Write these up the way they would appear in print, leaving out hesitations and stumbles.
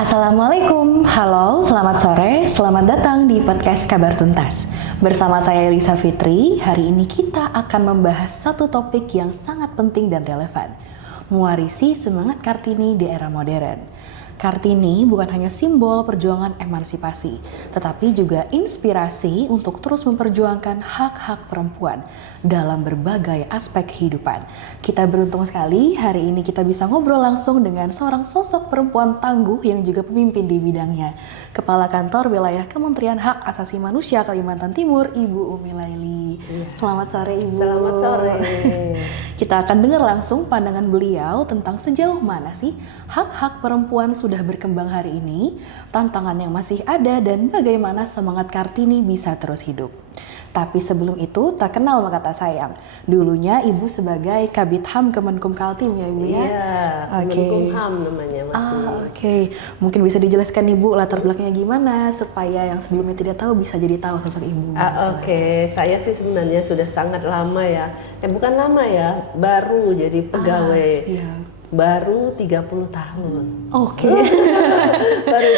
Assalamualaikum, halo, selamat sore, selamat datang di podcast Kabar Tuntas. Bersama saya Elisa Fitri, hari ini kita akan membahas satu topik yang sangat penting dan relevan, mewarisi semangat Kartini di era modern. Kartini bukan hanya simbol perjuangan emansipasi, tetapi juga inspirasi untuk terus memperjuangkan hak-hak perempuan dalam berbagai aspek kehidupan. Kita beruntung sekali hari ini kita bisa ngobrol langsung dengan seorang sosok perempuan tangguh yang juga pemimpin di bidangnya. Kepala Kantor Wilayah Kementerian Hak Asasi Manusia Kalimantan Timur, Ibu Umi Laili. Selamat sore, Ibu. Selamat sore. Kita akan dengar langsung pandangan beliau tentang sejauh mana sih hak-hak perempuan sudah berkembang hari ini, tantangan yang masih ada, dan bagaimana semangat Kartini bisa terus hidup. Tapi sebelum itu, tak kenal maka tak sayang. Dulunya Ibu sebagai Kabid Ham Kemenkum Kaltim ya Ibu ya? Iya, Kemenkum Ham namanya masih. Oke. Mungkin bisa dijelaskan Ibu latar belakangnya gimana supaya yang sebelumnya tidak tahu bisa jadi tahu sosok Ibu. Oke. Saya sih sebenarnya sudah sangat lama ya. Bukan lama ya, baru jadi pegawai. Siap. Baru 30 tahun. Oke. Baru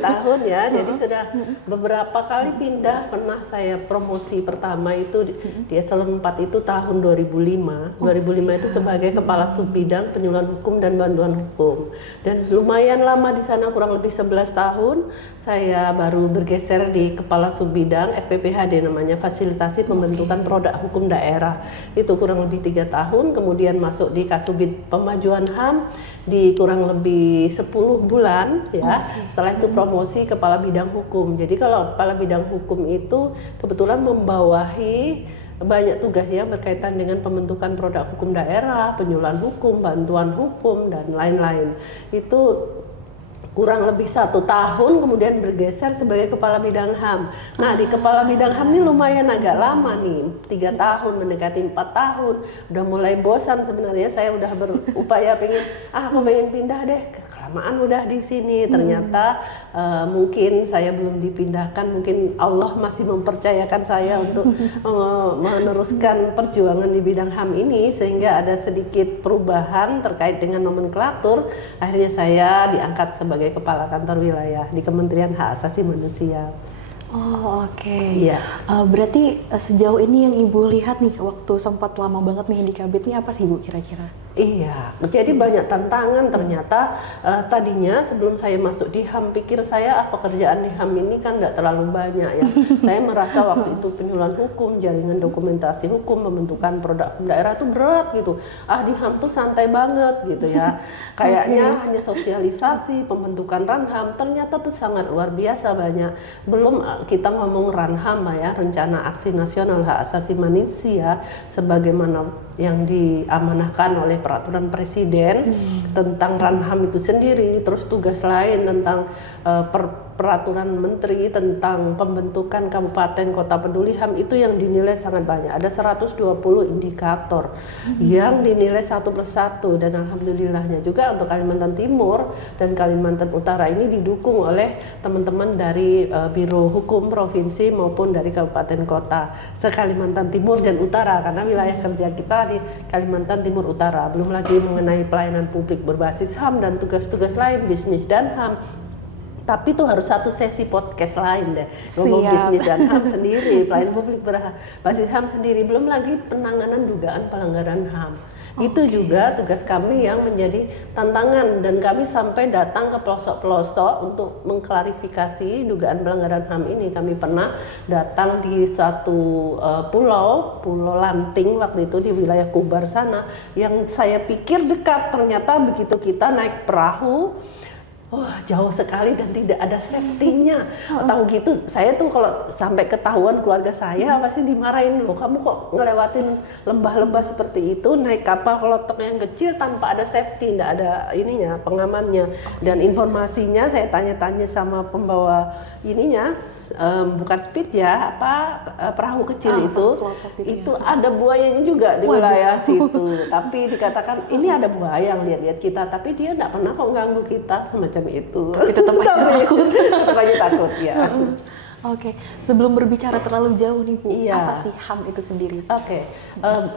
30 tahun ya. Jadi sudah beberapa kali pindah. Pernah saya promosi pertama itu di eselon 4 itu tahun 2005. 2005 itu sebagai kepala subbidang penyuluhan hukum dan bantuan hukum. Dan lumayan lama di sana, kurang lebih 11 tahun. Saya baru bergeser di kepala subbidang FPPHD namanya, fasilitasi pembentukan produk hukum daerah. Itu kurang lebih 3 tahun. Kemudian masuk di Kasubid Pemajuan HAM di kurang lebih 10 bulan ya. Setelah itu promosi kepala bidang hukum. Jadi kalau kepala bidang hukum itu kebetulan membawahi banyak tugas yang berkaitan dengan pembentukan produk hukum daerah, penyuluhan hukum, bantuan hukum, dan lain-lain. Itu kurang lebih 1 tahun, kemudian bergeser sebagai kepala bidang HAM. Nah, di kepala bidang HAM ini lumayan agak lama nih, 3 tahun mendekati 4 tahun. Udah mulai bosan sebenarnya, saya udah berupaya aku pengen pindah deh, kelamaan udah di sini. Ternyata mungkin saya belum dipindahkan, mungkin Allah masih mempercayakan saya untuk meneruskan perjuangan di bidang HAM ini, sehingga ada sedikit perubahan terkait dengan nomenklatur. Akhirnya saya diangkat sebagai kepala kantor wilayah di Kementerian Hak Asasi Manusia. Oh oke. Iya. Berarti sejauh ini yang Ibu lihat nih, waktu sempat lama banget nih di Kabid, ini apa sih Ibu kira-kira? Iya, jadi banyak tantangan ternyata. Tadinya sebelum saya masuk di HAM, pikir saya pekerjaan di HAM ini kan tidak terlalu banyak ya. Saya merasa waktu itu penyuluhan hukum, jaringan dokumentasi hukum, pembentukan produk hukum daerah itu berat gitu. Di HAM tuh santai banget gitu ya. Kayaknya hanya sosialisasi, pembentukan ranham, ternyata tuh sangat luar biasa banyak. Belum kita ngomong ranham ya, rencana aksi nasional hak asasi manusia, sebagaimana yang diamanahkan oleh peraturan presiden tentang ranham itu sendiri, terus tugas lain tentang peraturan menteri tentang pembentukan kabupaten kota peduli HAM itu yang dinilai sangat banyak. Ada 120 indikator yang dinilai satu persatu, dan alhamdulillahnya juga untuk Kalimantan Timur dan Kalimantan Utara ini didukung oleh teman-teman dari Biro Hukum Provinsi maupun dari kabupaten kota se-Kalimantan Timur dan Utara, karena wilayah kerja kita di Kalimantan Timur Utara. Belum lagi mengenai pelayanan publik berbasis HAM dan tugas-tugas lain bisnis dan HAM. Tapi itu harus satu sesi podcast lain deh, ngomong bisnis dan HAM sendiri, pelayanan publik berbasis HAM sendiri, belum lagi penanganan dugaan pelanggaran HAM. Itu juga tugas kami yang menjadi tantangan, dan kami sampai datang ke pelosok-pelosok untuk mengklarifikasi dugaan pelanggaran HAM ini. Kami pernah datang di satu pulau Lanting waktu itu di wilayah Kubar sana, yang saya pikir dekat, ternyata begitu kita naik perahu, jauh sekali dan tidak ada safety-nya. Tahu gitu, saya tuh kalau sampai ketahuan keluarga saya pasti dimarahin, loh kamu kok ngelewatin lembah-lembah seperti itu, naik kapal klotok yang kecil tanpa ada safety, tidak ada ininya, pengamannya. Dan informasinya saya tanya-tanya sama pembawa ininya, bukan speed ya, perahu kecil itu ada buayanya juga di wilayah situ. Tapi dikatakan ini ada buaya yang lihat-lihat kita, tapi dia tidak pernah kok ganggu kita, semacam itu. Tapi tetap aja takut. Tetap aja takut ya. Oke, sebelum berbicara terlalu jauh nih Bu, Iya. apa sih HAM itu sendiri? Oke,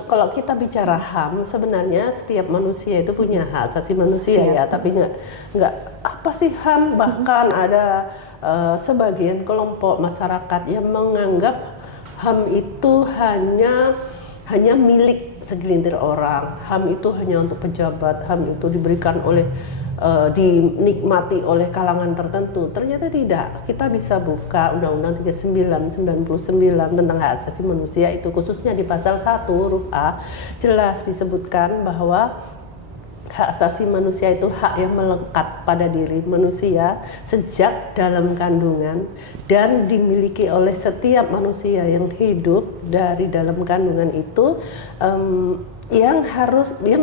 kalau kita bicara HAM, sebenarnya setiap manusia itu punya hak asasi manusia Siap. ya, tapi nggak apa sih HAM, bahkan ada sebagian kelompok masyarakat yang menganggap HAM itu hanya milik segelintir orang, HAM itu hanya untuk pejabat, HAM itu diberikan oleh dinikmati oleh kalangan tertentu. Ternyata tidak. Kita bisa buka Undang-Undang 39/99 tentang hak asasi manusia, itu khususnya di pasal 1 huruf A jelas disebutkan bahwa hak asasi manusia itu hak yang melekat pada diri manusia sejak dalam kandungan dan dimiliki oleh setiap manusia yang hidup dari dalam kandungan itu, yang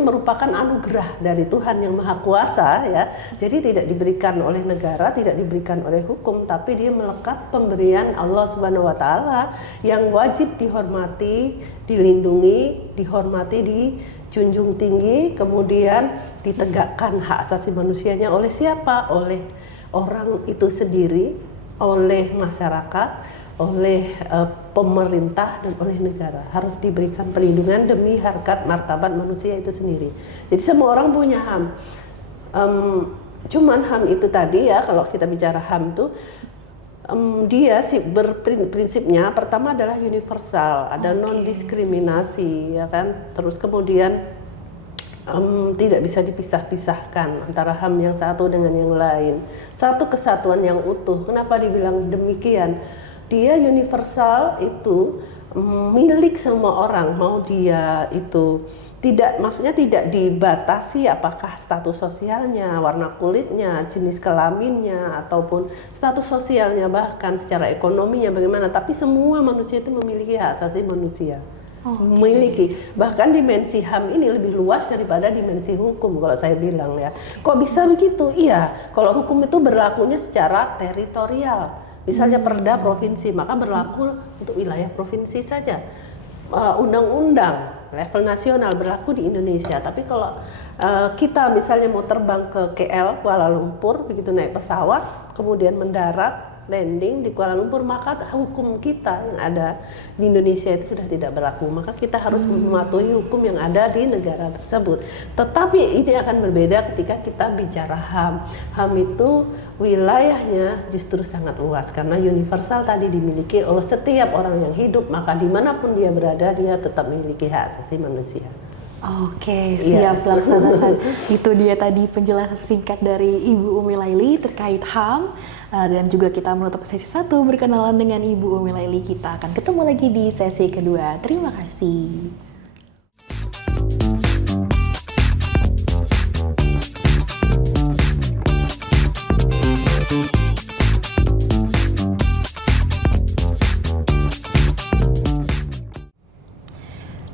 merupakan anugerah dari Tuhan yang Maha Kuasa ya. Jadi tidak diberikan oleh negara, tidak diberikan oleh hukum, tapi dia melekat pemberian Allah Subhanahu wa taala yang wajib dihormati, dilindungi, dihormati, dijunjung tinggi, kemudian ditegakkan hak asasi manusianya oleh siapa? Oleh orang itu sendiri, oleh masyarakat, oleh pemerintah dan oleh negara. Harus diberikan perlindungan demi harkat martabat manusia itu sendiri. Jadi semua orang punya HAM. Cuman HAM itu tadi ya, kalau kita bicara HAM tuh dia sih berprinsipnya pertama adalah universal, ada non diskriminasi ya kan. Terus kemudian tidak bisa dipisah-pisahkan antara HAM yang satu dengan yang lain. Satu kesatuan yang utuh. Kenapa dibilang demikian? Dia universal itu milik semua orang, mau dia itu maksudnya tidak dibatasi apakah status sosialnya, warna kulitnya, jenis kelaminnya, ataupun status sosialnya, bahkan secara ekonominya bagaimana, tapi semua manusia itu memiliki hak asasi manusia. Memiliki, bahkan dimensi HAM ini lebih luas daripada dimensi hukum kalau saya bilang ya. Kok bisa begitu? Iya, kalau hukum itu berlakunya secara teritorial. Misalnya perda provinsi, maka berlaku untuk wilayah provinsi saja. Undang-undang level nasional berlaku di Indonesia. Tapi kalau kita misalnya mau terbang ke KL, Kuala Lumpur, begitu naik pesawat, kemudian mendarat, landing di Kuala Lumpur, maka hukum kita yang ada di Indonesia itu sudah tidak berlaku. Maka kita harus mematuhi hukum yang ada di negara tersebut. Tetapi ini akan berbeda ketika kita bicara HAM. HAM itu wilayahnya justru sangat luas karena universal tadi dimiliki oleh setiap orang yang hidup, maka dimanapun dia berada dia tetap memiliki hak asasi manusia. Oke, siap laksanakan. Itu dia tadi penjelasan singkat dari Ibu Umi Laili terkait HAM. Dan juga kita menutup sesi 1 berkenalan dengan Ibu Umi Laili. Kita akan ketemu lagi di sesi kedua. Terima kasih.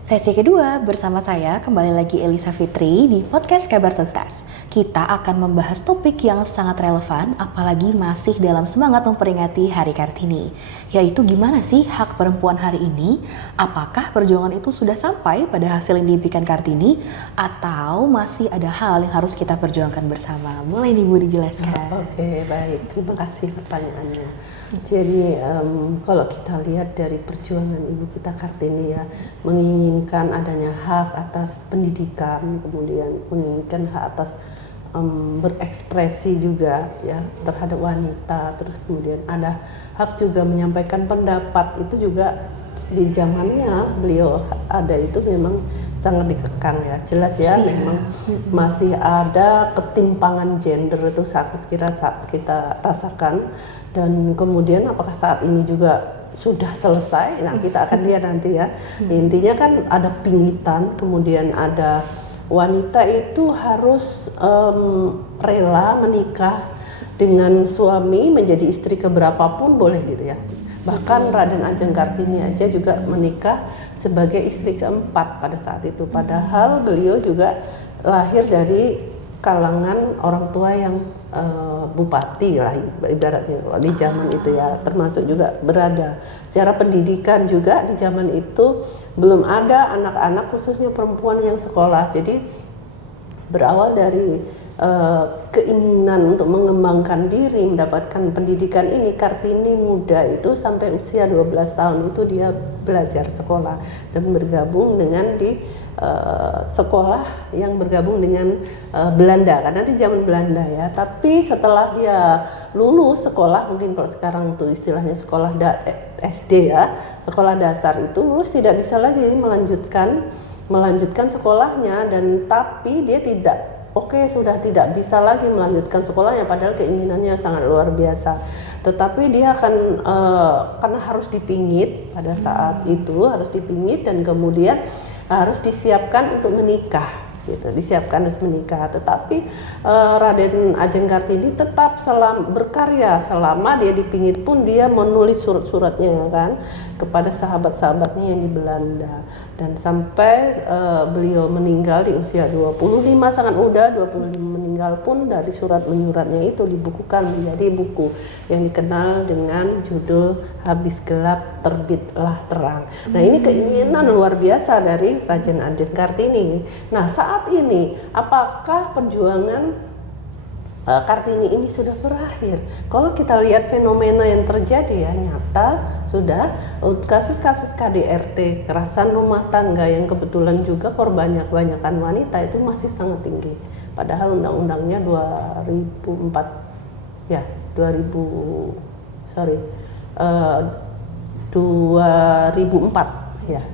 Sesi kedua bersama saya kembali lagi Elisa Fitri di podcast Kabar Tuntas. Kita akan membahas topik yang sangat relevan apalagi masih dalam semangat memperingati Hari Kartini. Yaitu gimana sih hak perempuan hari ini? Apakah perjuangan itu sudah sampai pada hasil yang diimpikan Kartini? Atau masih ada hal yang harus kita perjuangkan bersama? Boleh nih Bu dijelaskan? Oke, baik. Terima kasih pertanyaannya. Jadi kalau kita lihat dari perjuangan Ibu kita Kartini ya, menginginkan adanya hak atas pendidikan, kemudian menginginkan hak atas berekspresi juga ya terhadap wanita, terus kemudian ada hak juga menyampaikan pendapat, itu juga di zamannya beliau ada itu memang sangat dikekang ya, jelas ya. Memang masih ada ketimpangan gender itu sangat kita rasakan. Dan kemudian apakah saat ini juga sudah selesai? Nah, kita akan lihat nanti ya. Intinya kan ada pingitan, kemudian ada wanita itu harus rela menikah dengan suami, menjadi istri keberapapun boleh gitu ya. Bahkan Raden Ajeng Kartini aja juga menikah sebagai istri keempat pada saat itu. Padahal beliau juga lahir dari kalangan orang tua yang bupati lah ibaratnya di zaman itu ya, termasuk juga berada. Cara pendidikan juga di zaman itu belum ada anak-anak khususnya perempuan yang sekolah. Jadi berawal dari keinginan untuk mengembangkan diri, mendapatkan pendidikan ini, Kartini muda itu sampai usia 12 tahun itu dia belajar sekolah dan bergabung dengan di sekolah yang bergabung dengan Belanda, karena di zaman Belanda ya. Tapi setelah dia lulus sekolah, mungkin kalau sekarang tuh istilahnya sekolah SD ya, sekolah dasar itu lulus tidak bisa lagi melanjutkan sekolahnya, dan tapi dia sudah tidak bisa lagi melanjutkan sekolahnya padahal keinginannya sangat luar biasa. Tetapi dia akan karena harus dipingit pada saat itu, harus dipingit dan kemudian harus disiapkan untuk menikah gitu, disiapkan harus menikah. Tetapi Raden Ajeng Kartini tetap berkarya selama dia dipingit pun dia menulis surat-suratnya kan kepada sahabat-sahabatnya yang di Belanda, dan sampai beliau meninggal di usia 25, sangat muda, 25 meninggal pun dari surat menyuratnya itu dibukukan menjadi buku yang dikenal dengan judul Habis Gelap Terbitlah Terang. Nah, ini keinginan luar biasa dari Raden Ajeng Kartini. Nah, saat ini apakah perjuangan Kartini ini sudah berakhir? Kalau kita lihat fenomena yang terjadi ya, nyata sudah kasus-kasus KDRT, kekerasan rumah tangga yang kebetulan juga korbannya kebanyakan wanita itu masih sangat tinggi. Padahal undang-undangnya 2004 ya, 2004 ya,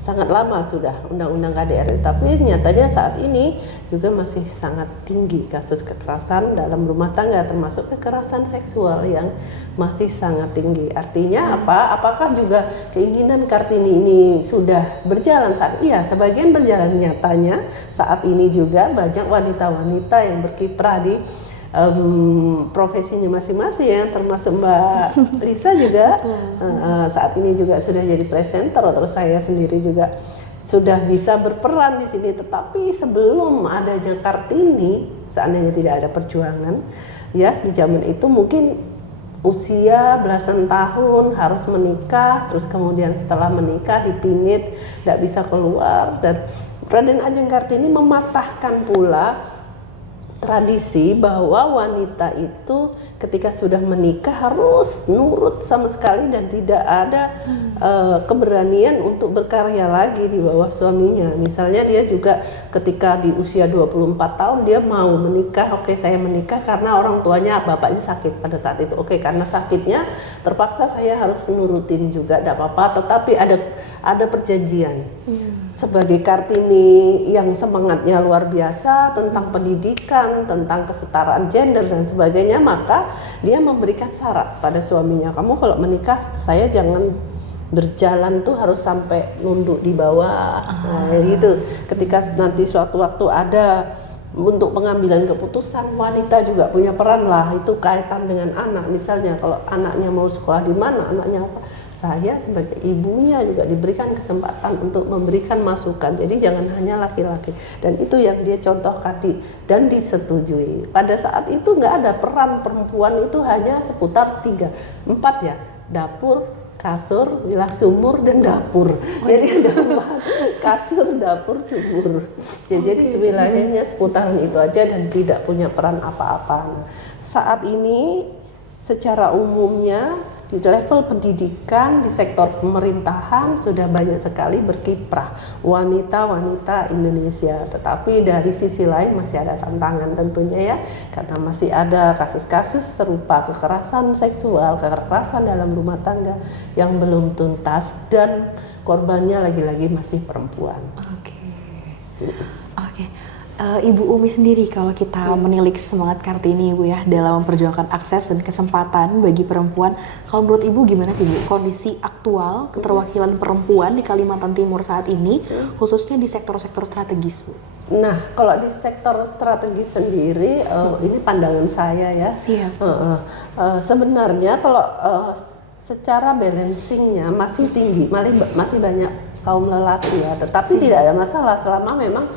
sangat lama sudah undang-undang KDRT, tapi nyatanya saat ini juga masih sangat tinggi kasus kekerasan dalam rumah tangga, termasuk kekerasan seksual yang masih sangat tinggi. Artinya apa? Apakah juga keinginan Kartini ini sudah berjalan saat? Iya, sebagian berjalan. Nyatanya saat ini juga banyak wanita-wanita yang berkiprah di profesinya masing-masing ya, termasuk Mbak Lisa juga saat ini juga sudah jadi presenter, terus saya sendiri juga sudah bisa berperan di sini. Tetapi sebelum ada Kartini, seandainya tidak ada perjuangan ya di zaman itu, mungkin usia belasan tahun harus menikah, terus kemudian setelah menikah dipingit, tidak bisa keluar, dan Raden Ajeng Kartini mematahkan pula tradisi bahwa wanita itu ketika sudah menikah harus nurut sama sekali dan tidak ada keberanian untuk berkarya lagi di bawah suaminya. Misalnya dia juga ketika di usia 24 tahun dia mau menikah, oke saya menikah karena orang tuanya, bapaknya sakit pada saat itu. Oke, karena sakitnya terpaksa saya harus nurutin juga, tidak apa-apa, tetapi ada perjanjian. Sebagai Kartini yang semangatnya luar biasa tentang pendidikan, tentang kesetaraan gender dan sebagainya, maka dia memberikan syarat pada suaminya, kamu kalau menikah saya jangan berjalan tuh harus sampai nunduk di bawah, gitu. Ketika nanti suatu waktu ada untuk pengambilan keputusan, wanita juga punya peran lah, itu kaitan dengan anak. Misalnya kalau anaknya mau sekolah di mana, anaknya apa, saya sebagai ibunya juga diberikan kesempatan untuk memberikan masukan. Jadi jangan hanya laki-laki, dan itu yang dia contohkan dan disetujui. Pada saat itu nggak ada peran perempuan, itu hanya seputar 3-4 ya, dapur, kasur, bilah sumur, dan dapur. Jadi ada 4, kasur, dapur, sumur. Ya, jadi wilayahnya seputaran itu aja dan tidak punya peran apa-apa. Nah, saat ini secara umumnya di level pendidikan, di sektor pemerintahan sudah banyak sekali berkiprah wanita-wanita Indonesia. Tetapi dari sisi lain masih ada tantangan tentunya ya, karena masih ada kasus-kasus serupa kekerasan seksual, kekerasan dalam rumah tangga yang belum tuntas dan korbannya lagi-lagi masih perempuan. Oke. Ibu Umi sendiri, kalau kita menilik semangat Kartini Ibu ya dalam memperjuangkan akses dan kesempatan bagi perempuan, kalau menurut Ibu gimana sih Bu kondisi aktual keterwakilan perempuan di Kalimantan Timur saat ini, khususnya di sektor-sektor strategis Bu? Nah, kalau di sektor strategis sendiri, ini pandangan saya ya. Siap. Sebenarnya kalau secara balancingnya masih tinggi, masih banyak kaum lelaki ya, tetapi tidak ada masalah selama memang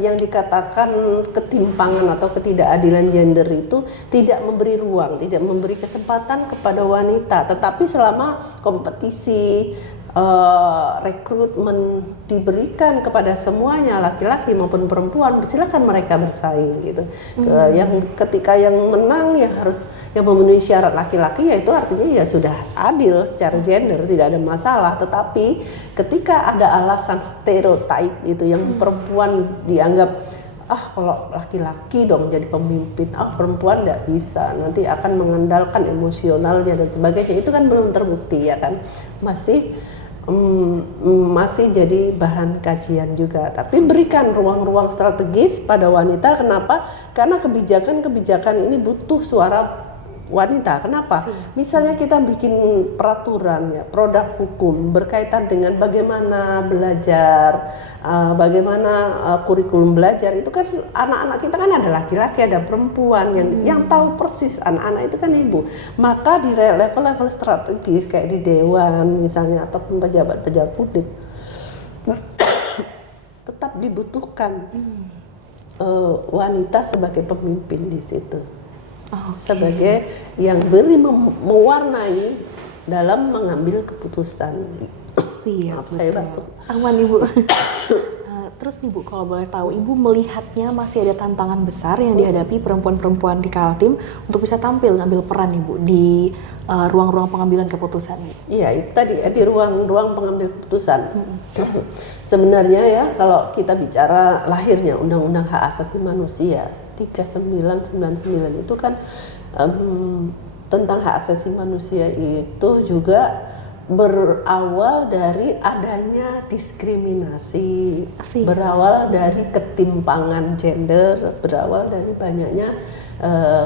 yang dikatakan ketimpangan atau ketidakadilan gender itu tidak memberi ruang, tidak memberi kesempatan kepada wanita. Tetapi selama kompetisi rekrutmen diberikan kepada semuanya, laki-laki maupun perempuan, silakan mereka bersaing gitu. Yang ketika yang menang yang memenuhi syarat laki-laki, yaitu artinya ya sudah adil secara gender, tidak ada masalah. Tetapi ketika ada alasan stereotip itu yang perempuan dianggap kalau laki-laki dong jadi pemimpin, perempuan tidak bisa, nanti akan mengandalkan emosionalnya dan sebagainya, itu kan belum terbukti ya kan, masih jadi bahan kajian juga. Tapi berikan ruang-ruang strategis pada wanita. Kenapa? Karena kebijakan-kebijakan ini butuh suara wanita. Kenapa? Misalnya kita bikin peraturan ya, produk hukum berkaitan dengan bagaimana belajar, bagaimana kurikulum belajar, itu kan anak-anak kita kan ada laki-laki, ada perempuan yang tahu persis anak-anak itu kan ibu. Maka di level-level strategis kayak di dewan misalnya ataupun pejabat-pejabat publik tetap dibutuhkan wanita sebagai pemimpin di situ. Sebagai yang mewarnai dalam mengambil keputusan. Siap, saya batuk. Aman Ibu. Terus nih Bu, kalau boleh tahu, Ibu melihatnya masih ada tantangan besar yang dihadapi perempuan-perempuan di Kaltim untuk bisa tampil ngambil peran Ibu di ruang-ruang pengambilan keputusan. Iya, itu tadi di ruang-ruang pengambil keputusan. Sebenarnya ya, kalau kita bicara lahirnya Undang-Undang Hak Asasi Manusia 3999 itu kan tentang hak asasi manusia itu juga berawal dari adanya diskriminasi, berawal dari ketimpangan gender, berawal dari banyaknya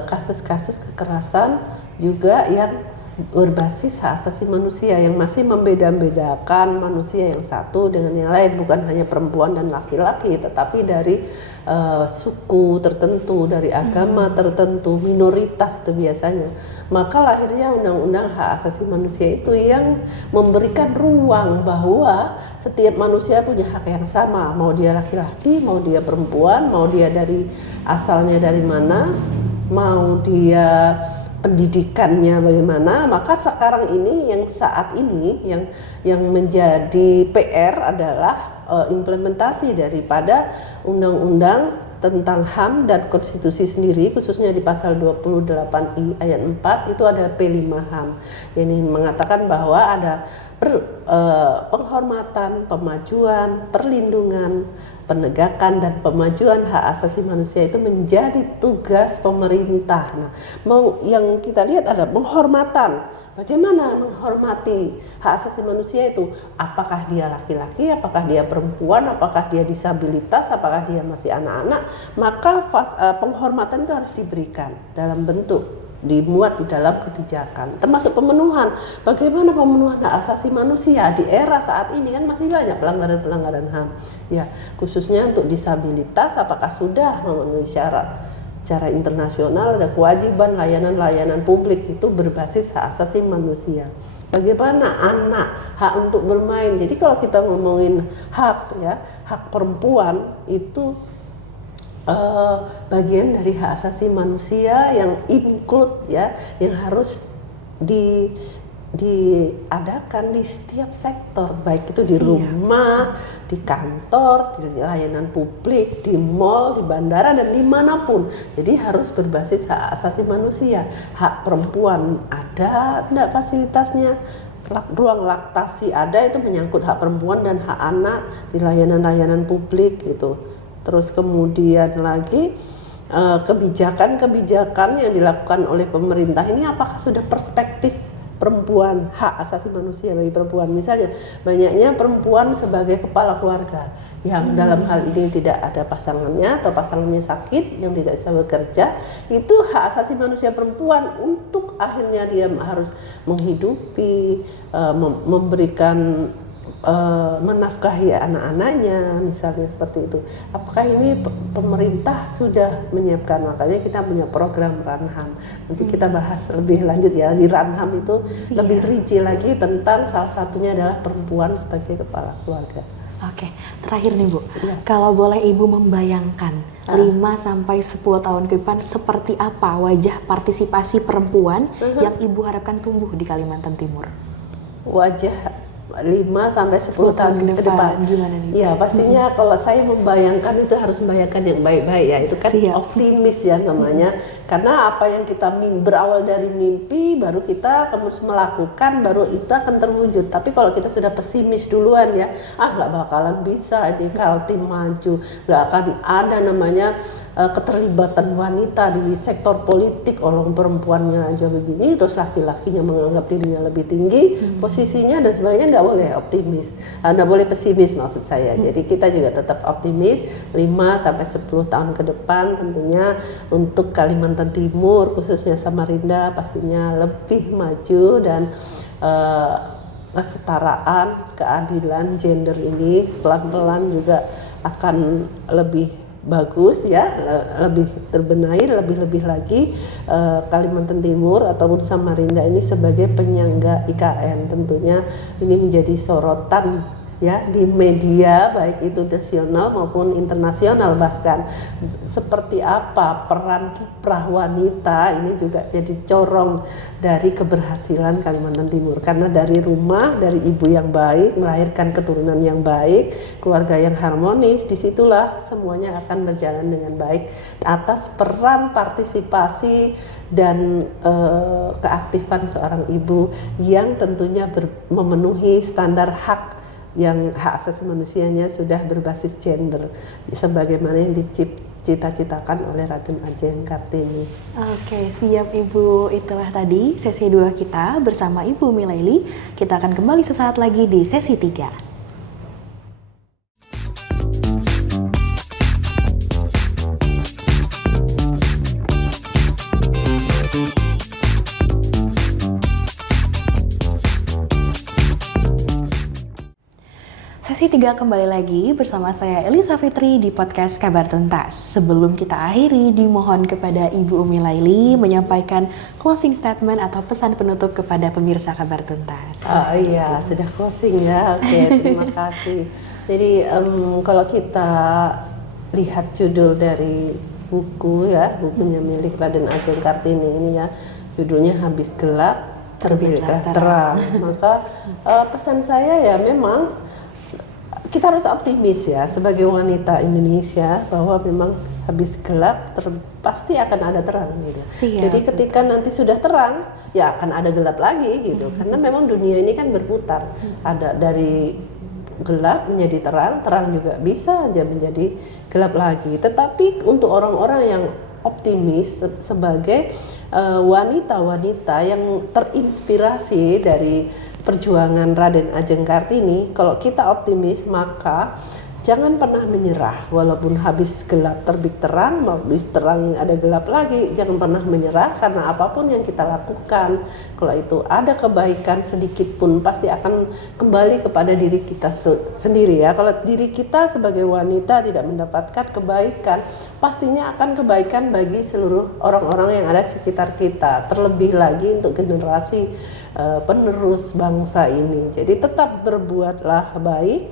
kasus-kasus kekerasan juga yang berbasis hak asasi manusia yang masih membeda-bedakan manusia yang satu dengan yang lain, bukan hanya perempuan dan laki-laki, tetapi dari suku tertentu, dari agama tertentu, minoritas itu biasanya. Maka lahirnya Undang-Undang Hak Asasi Manusia itu yang memberikan ruang bahwa setiap manusia punya hak yang sama, mau dia laki-laki, mau dia perempuan, mau dia asalnya dari mana, mau dia pendidikannya bagaimana. Maka sekarang ini yang saat ini yang menjadi PR adalah implementasi daripada undang-undang tentang HAM dan konstitusi sendiri, khususnya di pasal 28I ayat 4 itu ada P5 HAM. Ini mengatakan bahwa ada penghormatan, pemajuan, perlindungan, penegakan dan pemajuan hak asasi manusia itu menjadi tugas pemerintah. Nah, yang kita lihat ada penghormatan. Bagaimana menghormati hak asasi manusia itu? Apakah dia laki-laki, apakah dia perempuan, apakah dia disabilitas, apakah dia masih anak-anak? Maka penghormatan itu harus diberikan dalam bentuk dimuat di dalam kebijakan, termasuk pemenuhan. Bagaimana pemenuhan hak asasi manusia di era saat ini kan masih banyak pelanggaran-pelanggaran HAM. Ya, khususnya untuk disabilitas, apakah sudah memenuhi syarat? Secara internasional ada kewajiban layanan-layanan publik itu berbasis hak asasi manusia. Bagaimana anak hak untuk bermain. Jadi kalau kita ngomongin hak ya, hak perempuan itu bagian dari hak asasi manusia yang include ya, yang harus diadakan di setiap sektor, baik itu di rumah, di kantor, di layanan publik, di mall, di bandara, dan dimanapun. Jadi harus berbasis hak asasi manusia. Hak perempuan ada tidak fasilitasnya, ruang laktasi ada, itu menyangkut hak perempuan dan hak anak di layanan-layanan publik gitu. Terus kemudian lagi kebijakan-kebijakan yang dilakukan oleh pemerintah ini apakah sudah perspektif perempuan, hak asasi manusia bagi perempuan. Misalnya banyaknya perempuan sebagai kepala keluarga yang dalam hal ini tidak ada pasangannya atau pasangannya sakit yang tidak bisa bekerja, itu hak asasi manusia perempuan untuk akhirnya dia harus menghidupi, memberikan menafkahi anak-anaknya, misalnya seperti itu. Apakah ini pemerintah sudah menyiapkan? Makanya kita punya program Ranham. Nanti kita bahas lebih lanjut ya, di Ranham itu lebih rinci lagi tentang salah satunya adalah perempuan sebagai kepala keluarga. Oke, terakhir nih Bu, kalau boleh Ibu membayangkan 5-10 tahun ke depan seperti apa wajah partisipasi perempuan yang Ibu harapkan tumbuh di Kalimantan Timur? Wajah sampai 10 tahun ke depan. Gimana nih? Ya pastinya kalau saya membayangkan itu harus membayangkan yang baik-baik ya, itu kan Siap. optimis ya namanya. Karena apa yang kita berawal dari mimpi, baru kita harus melakukan, baru itu akan terwujud. Tapi kalau kita sudah pesimis duluan ya, nggak bakalan bisa ini Kaltim maju, nggak akan ada namanya keterlibatan wanita di sektor politik, orang perempuannya aja begini, terus laki-lakinya menganggap dirinya lebih tinggi posisinya dan sebagainya, nggak boleh optimis, nggak boleh pesimis maksud saya. Jadi kita juga tetap optimis 5-10 tahun ke depan tentunya untuk Kalimantan Timur khususnya Samarinda pastinya lebih maju dan kesetaraan, keadilan gender ini pelan-pelan juga akan lebih bagus ya, lebih terbenahi, lebih-lebih lagi Kalimantan Timur ataupun Samarinda ini sebagai penyangga IKN tentunya ini menjadi sorotan ya di media baik itu nasional maupun internasional. Bahkan seperti apa peran kiprah wanita ini juga jadi corong dari keberhasilan Kalimantan Timur, karena dari rumah, dari ibu yang baik melahirkan keturunan yang baik, keluarga yang harmonis, disitulah semuanya akan berjalan dengan baik atas peran partisipasi dan keaktifan seorang ibu yang tentunya memenuhi standar hak asasi manusianya sudah berbasis gender sebagaimana yang dicita-citakan oleh Raden Ajeng Kartini. Oke, siap Ibu. Itulah tadi sesi 2 kita bersama Ibu Milaili. Kita akan kembali sesaat lagi di sesi 3. Sesi 3 kembali lagi bersama saya Elisa Fitri di podcast Kabar Tuntas. Sebelum kita akhiri, dimohon kepada Ibu Umi Laili menyampaikan closing statement atau pesan penutup kepada pemirsa Kabar Tuntas. Iya, sudah closing ya. Oke, terima kasih. Jadi kalau kita lihat judul dari buku ya, bukunya milik Raden Ajeng Kartini ini ya, judulnya Habis Gelap Terbitlah Terang. Maka pesan saya ya memang kita harus optimis ya sebagai wanita Indonesia bahwa memang habis gelap pasti akan ada terang gitu. Siap. Jadi ketika nanti sudah terang ya akan ada gelap lagi gitu. Karena memang dunia ini kan berputar. Ada dari gelap menjadi terang, terang juga bisa aja menjadi gelap lagi. Tetapi untuk orang-orang yang optimis sebagai wanita-wanita yang terinspirasi dari perjuangan Raden Ajeng Kartini, kalau kita optimis maka jangan pernah menyerah walaupun habis gelap terbit terang, habis terang ada gelap lagi, jangan pernah menyerah karena apapun yang kita lakukan kalau itu ada kebaikan sedikit pun pasti akan kembali kepada diri kita sendiri ya. Kalau diri kita sebagai wanita tidak mendapatkan kebaikan, pastinya akan kebaikan bagi seluruh orang-orang yang ada sekitar kita, terlebih lagi untuk generasi penerus bangsa ini. Jadi tetap berbuatlah baik,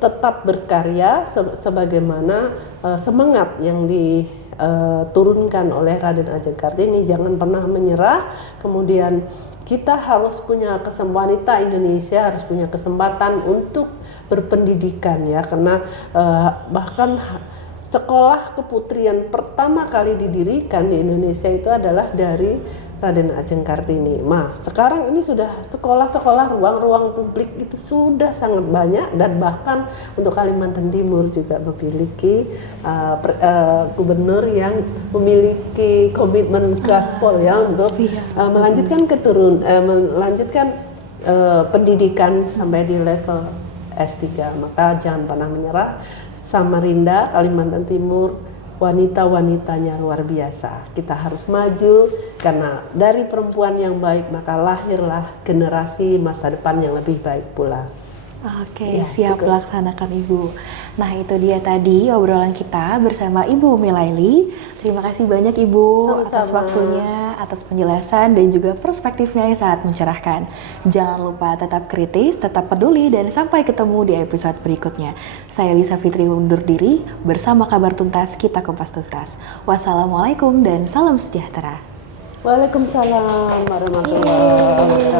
tetap berkarya sebagaimana semangat yang diturunkan oleh Raden Ajeng Kartini. Jangan pernah menyerah. Kemudian kita harus punya wanita Indonesia harus punya kesempatan untuk berpendidikan ya, karena bahkan sekolah keputrian pertama kali didirikan di Indonesia itu adalah dari Raden Ajeng Kartini. Sekarang ini sudah sekolah-sekolah, ruang-ruang publik itu sudah sangat banyak dan bahkan untuk Kalimantan Timur juga memiliki gubernur yang memiliki komitmen gaspol ya untuk melanjutkan pendidikan sampai di level S3. Maka jangan pernah menyerah. Samarinda, Kalimantan Timur, wanita-wanitanya luar biasa. Kita harus maju karena dari perempuan yang baik maka lahirlah generasi masa depan yang lebih baik pula. Oke, siap laksanakan Ibu. Nah, itu dia tadi obrolan kita bersama Ibu Umi Laili. Terima kasih banyak Ibu atas waktunya, atas penjelasan dan juga perspektifnya yang sangat mencerahkan. Jangan lupa tetap kritis, tetap peduli, dan sampai ketemu di episode berikutnya. Saya Lisa Fitri undur diri, bersama Kabar Tuntas, kita kupas tuntas. Wassalamualaikum dan salam sejahtera. Waalaikumsalam warahmatullahi wabarakatuh.